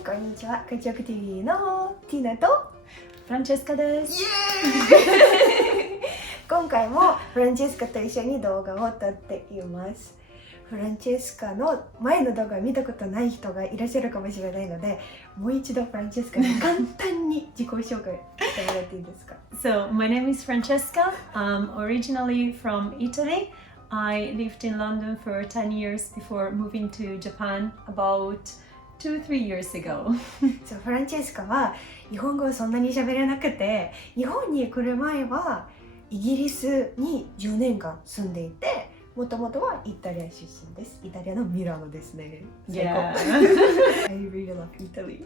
ん、こんにちは。KachokTV のティナとフランチェスカです。今回もフランチェスカと一緒に動画を撮っています。フランチェスカの前の動画を見たことない人がいらっしゃるかもしれないので、もう一度フランチェスカに簡単に自己紹介してもらっていいですか？ So, my name is Francesca. I'm originally from Italy. I lived in London for 10 years before moving to Japan about 2-3 years ago. そう、フランチェスカは日本語をそんなに喋れなくて、日本に来る前はイギリスに10年間住んでいて、もともとはイタリア出身です。イタリアのミラノですね。Yeah. I really love Italy.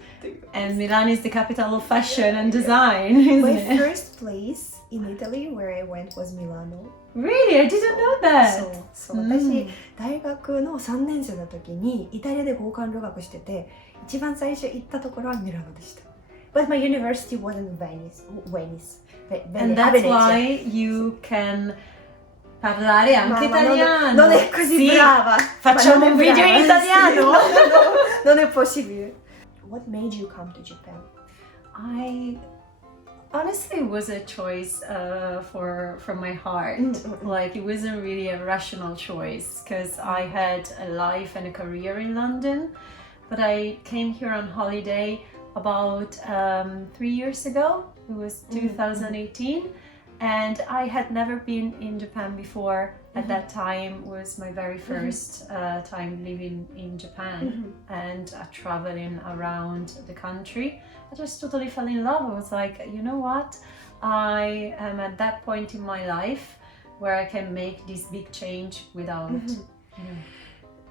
And Milan is the capital of fashion and design, isn't My it? first place in Italy where I went was Milano. Really? I didn't know that. そう、私、大学の3年生の時にイタリアで交換留学してて、一番最初行ったところはミラノでした。But my university was in Venice. And that's why you can parlare anche italiano. Non è così brava. Facciamo un video in italiano. Non è possibile. What made you come to Japan? I honestly it was a choice from my heart. Like it wasn't really a rational choice because I had a life and a career in London, but I came here on holiday about 3 years ago. It was 2018. And I had never been in Japan before. At that time was my very first time living in Japan and traveling around the country. I just totally fell in love. I was like, you know what? I am at that point in my life where I can make this big change without.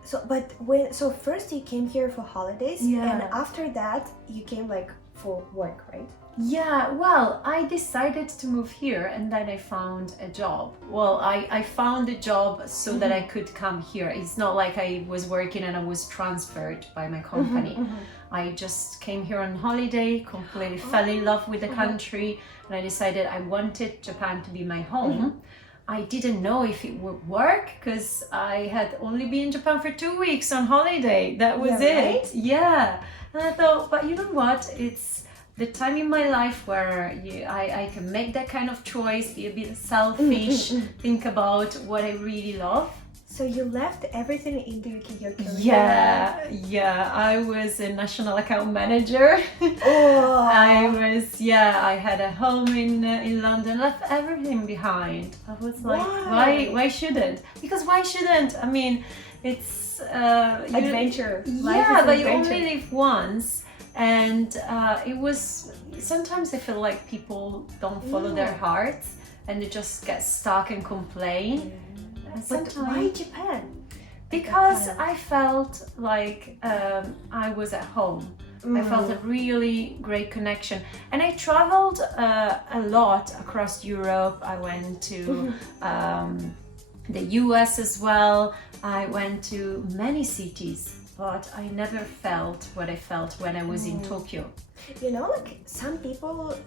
So first you came here for holidays, and after that you came like for work, right? Yeah, well, I decided to move here and then I found a job. Well, I found a job so that I could come here. It's not like I was working and I was transferred by my company. I just came here on holiday, completely fell in love with the country, and I decided I wanted Japan to be my home. I didn't know if it would work because I had only been in Japan for 2 weeks on holiday. That was it. Right? Yeah. And I thought, but you know what? It's the time in my life where I can make that kind of choice, be a bit selfish, think about what I really love. So you left everything into your career? Yeah. I was a national account manager. I had a home in London, left everything behind. I was like, why shouldn't? Because why shouldn't? I mean, it's adventure. Yeah, but you only live once. And it was, sometimes I feel like people don't follow their hearts and they just get stuck and complain. But why Japan? Because I felt like I was at home. I felt a really great connection. And I traveled a lot across Europe. I went to the US as well. I went to many cities. But I never felt what I felt when I was in Tokyo. You know, like some people,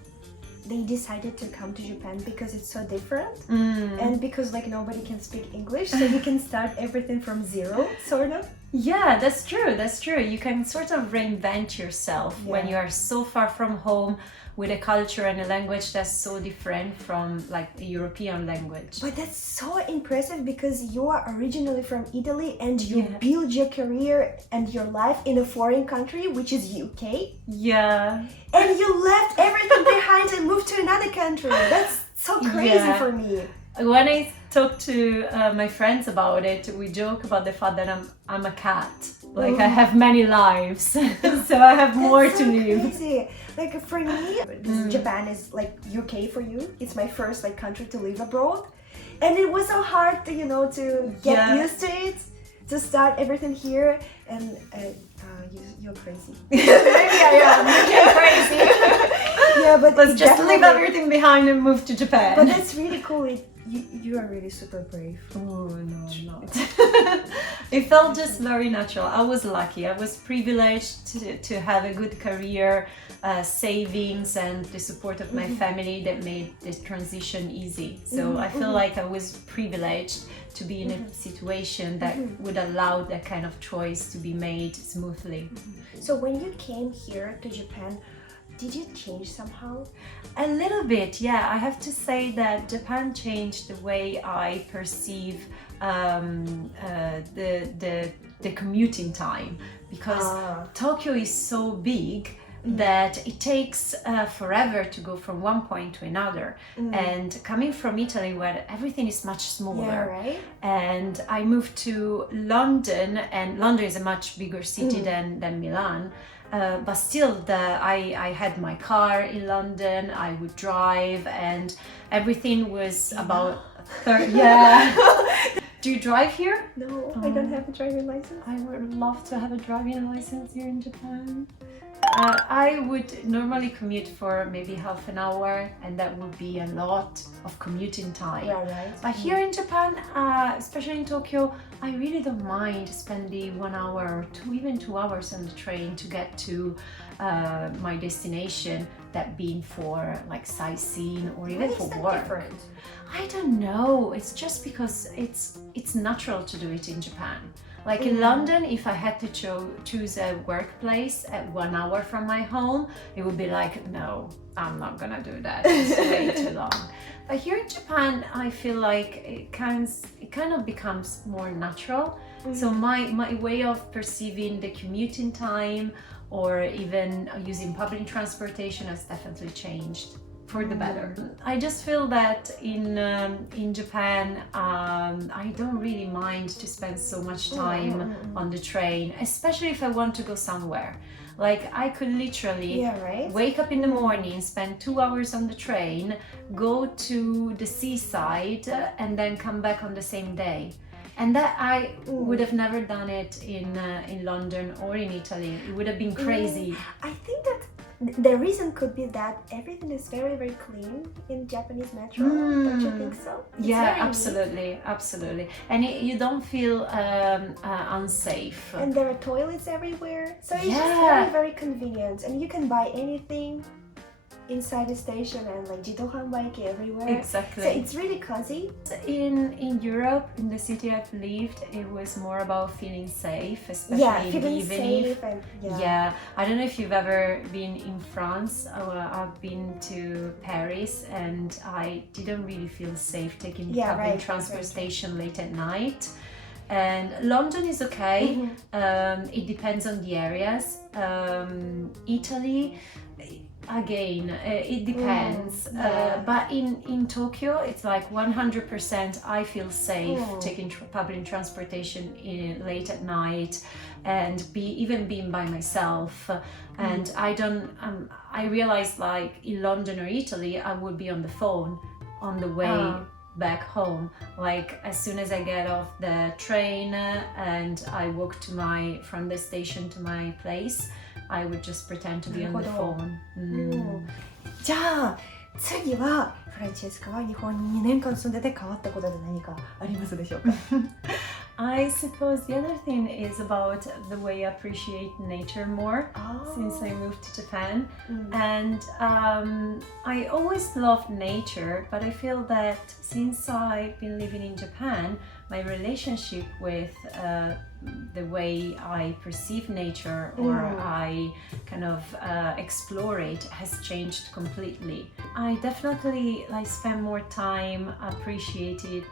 they decided to come to Japan because it's so different and because like nobody can speak English, so you can start everything from zero, sort of. Yeah, that's true. You can sort of reinvent yourself when you are so far from home with a culture and a language that's so different from like the European language. But that's so impressive because you are originally from Italy and you build your career and your life in a foreign country, which is UK. Yeah. And you left everything behind and moved to another country. That's so crazy for me. When I talk to my friends about it, we joke about the fact that I'm a cat. Like I have many lives, so I have more to live. Crazy. Like for me, Japan is like UK for you. It's my first like country to live abroad, and it was so hard to to get used to it, to start everything here. And you're crazy. Maybe I am. You're crazy. Yeah, but let's just leave everything behind and move to Japan. But that's really cool. You are really super brave. Oh, no, I'm not. It felt just very natural. I was lucky. I was privileged to have a good career, savings, and the support of my family that made this transition easy. So I feel like I was privileged to be in a situation that would allow that kind of choice to be made smoothly. So when you came here to Japan, did you change somehow? A little bit, yeah. I have to say that Japan changed the way I perceive the commuting time, because Tokyo is so big that it takes forever to go from one point to another. And coming from Italy, where everything is much smaller, and I moved to London, and London is a much bigger city than Milan. But still, I had my car in London, I would drive, and everything was about 30. Yeah. Do you drive here? No, I don't have a driving license. I would love to have a driving license here in Japan. I would normally commute for maybe half an hour, and that would be a lot of commuting time. Yeah, right. But here in Japan, especially in Tokyo, I really don't mind spending 1 hour or even 2 hours on the train to get to my destination, that being for like sightseeing or even for work. Different? I don't know. It's just because it's natural to do it in Japan. Like in London, if I had to choose a workplace at 1 hour from my home, it would be like, no, I'm not gonna do that. It's way too long. But here in Japan, I feel like it kind of becomes more natural. So my way of perceiving the commuting time or even using public transportation has definitely changed for the better. I just feel that in Japan, I don't really mind to spend so much time on the train, especially if I want to go somewhere. Like I could literally wake up in the morning, spend 2 hours on the train, go to the seaside, and then come back on the same day. And that I would have never done it in London or in Italy. It would have been crazy. I think that the reason could be that everything is very, very clean in Japanese metro. Don't you think so? It's yeah, absolutely, absolutely. And you don't feel unsafe. And there are toilets everywhere. So it's just very, very convenient. And you can buy anything inside the station, and like jidohanbaiki everywhere. Exactly. So it's really cozy. In Europe, in the city I've lived, it was more about feeling safe, especially in the evening. Safe and, I don't know if you've ever been in France. I've been to Paris, and I didn't really feel safe taking public transportation late at night. And London is okay. It depends on the areas. Italy, again, it depends. But in Tokyo, it's like 100% I feel safe taking public transportation late at night, and even being by myself. And I realized like in London or Italy, I would be on the phone on the way back home. Like as soon as I get off the train and I walk from the station to my place, I would just pretend to be on the phone. じゃあ次はフランチェスカは日本に2年間住んでて変わったことで何かありますでしょうかI suppose the other thing is about the way I appreciate nature more since I moved to Japan. And I always loved nature, but I feel that since I've been living in Japan, my relationship with the way I perceive nature or I kind of explore it has changed completely. I definitely spend more time appreciating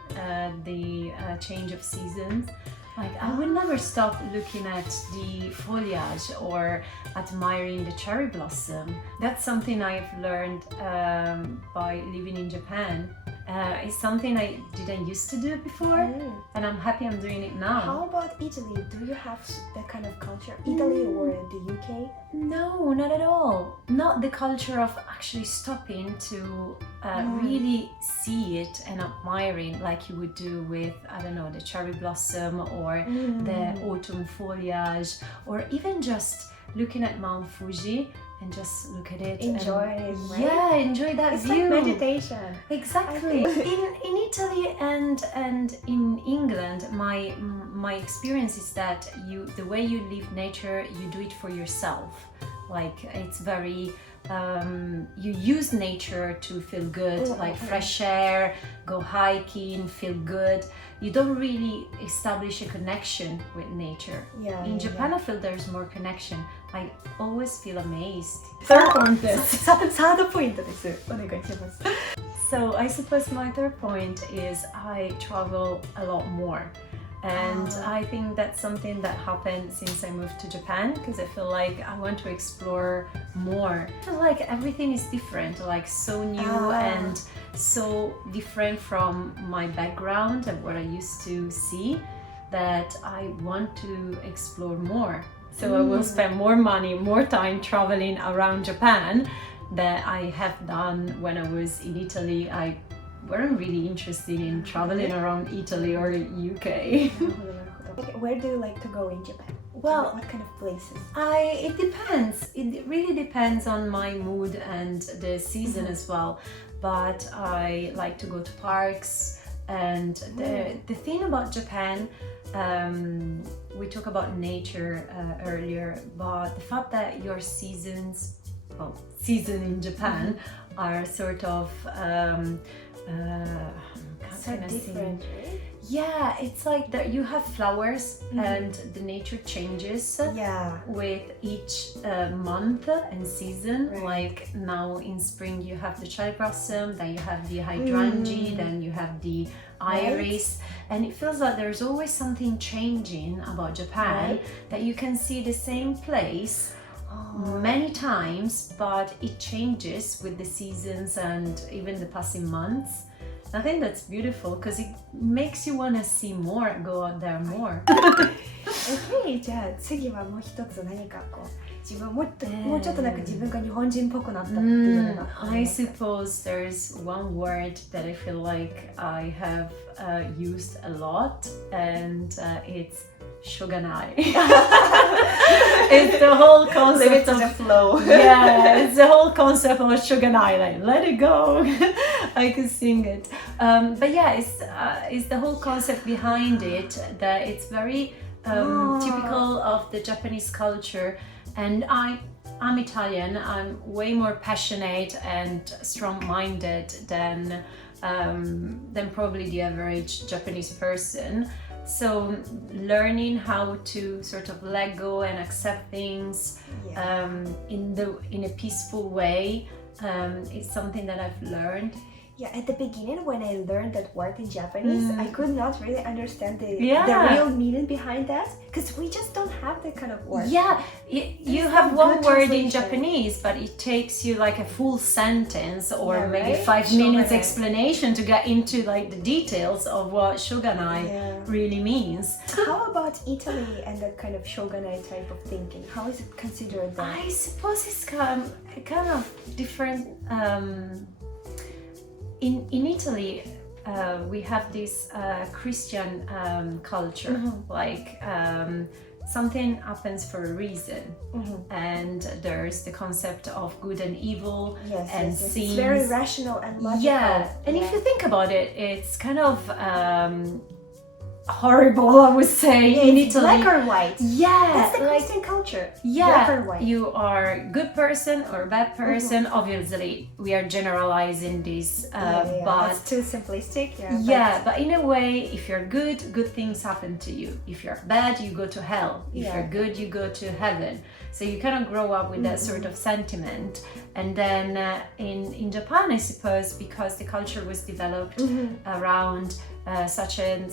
the change of seasons. Like I would never stop looking at the foliage or admiring the cherry blossom. That's something I've learned by living in Japan. It's something I didn't used to do before, and I'm happy I'm doing it now. How about Italy? Do you have that kind of culture? Italy or the UK? No, not at all. Not the culture of actually stopping to really see it and admiring like you would do with, I don't know, the cherry blossom or the autumn foliage, or even just looking at Mount Fuji. and just look at it. Enjoy and, it, right? Yeah, enjoy that It's view. like meditation. Exactly. In Italy and in England, my experience is that the way you live nature, you do it for yourself. Like it's very you use nature to feel good, like fresh air, go hiking, feel good. You don't really establish a connection with nature. In Japan, I feel there's more connection. I always feel amazed. Third point です。サードポイントです。お願いします。So I suppose my third point is I travel a lot more. And I think that's something that happened since I moved to Japan, because I feel like I want to explore more. I feel like everything is different, like so new and so different from my background and what I used to see, that I want to explore more. So I will spend more money, more time traveling around Japan that I have done when I was in Italy. I weren't really interested in traveling around Italy or the UK. Where do you like to go in Japan? Well, what kind of places? It depends. It really depends on my mood and the season as well. But I like to go to parks. And the thing about Japan, we talked about nature earlier, but the fact that your seasons, season in Japan are sort of so different, right? Yeah, it's like that you have flowers and the nature changes with each month and season. Right. Like now in spring you have the cherry blossom, then you have the hydrangea, then you have the iris, and it feels like there's always something changing about Japan, that you can see the same place many times, but it changes with the seasons and even the passing months. I think that's beautiful because it makes you want to see more, go out there more. Okay, じゃあ次はもう一つ何かこう自分もうちょっとなんか自分が日本人っぽくなったっていうのが I suppose there's one word that I feel like I have used a lot, and it's shogunai. It's the whole concept of flow. Yeah, it's the whole concept of shogunai, like let it go. I could sing it, but yeah, it's the whole concept behind it, that it's very typical of the Japanese culture. And I'm Italian. I'm way more passionate and strong-minded than probably the average Japanese person. So learning how to sort of let go and accept things in a peaceful way is something that I've learned. Yeah, at the beginning when I learned that word in Japanese, I could not really understand the real meaning behind that, because we just don't have that kind of word. Yeah, you have one word in Japanese, but it takes you like a full sentence or maybe 5 minutes explanation to get into like the details of what shogunai really means. How about Italy and that kind of shogunai type of thinking? How is it considered there? I suppose it's kind of different. In Italy, we have this Christian culture, like something happens for a reason, and there's the concept of good and evil and sins. It's very rational and logical. Yeah, and if you think about it, it's kind of horrible, I would say, in Italy. Black or white. Yeah, that's the Christian culture. Yeah, black or white. You are a good person or a bad person. Obviously, we are generalizing this, but it's too simplistic. But in a way, if you're good, good things happen to you. If you're bad, you go to hell. If you're good, you go to heaven. So you kind of grow up with that sort of sentiment. And then in Japan, I suppose, because the culture was developed around such an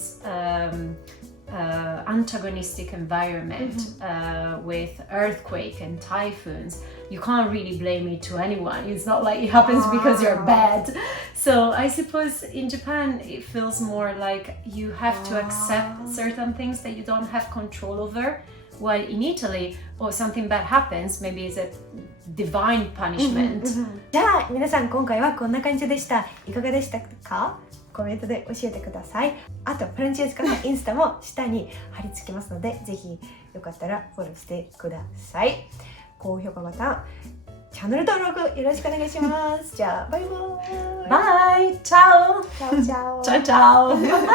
antagonistic environment with earthquake and typhoons, you can't really blame it to anyone. It's not like it happens because you're bad. So I suppose in Japan it feels more like you have to accept certain things that you don't have control over. While in Italy, something bad happens, maybe it's a divine punishment. じゃあ皆さん今回はこんな感じでした。いかがでしたか？コメントで教えてください。あとフランチェスカのインスタも下に貼り付けますので、ぜひよかったらフォローしてください。高評価ボタン、ャンネル登録よろしくお願いします。じゃあバイバーイ。バイチャオチャオチャオ。チャオチャオ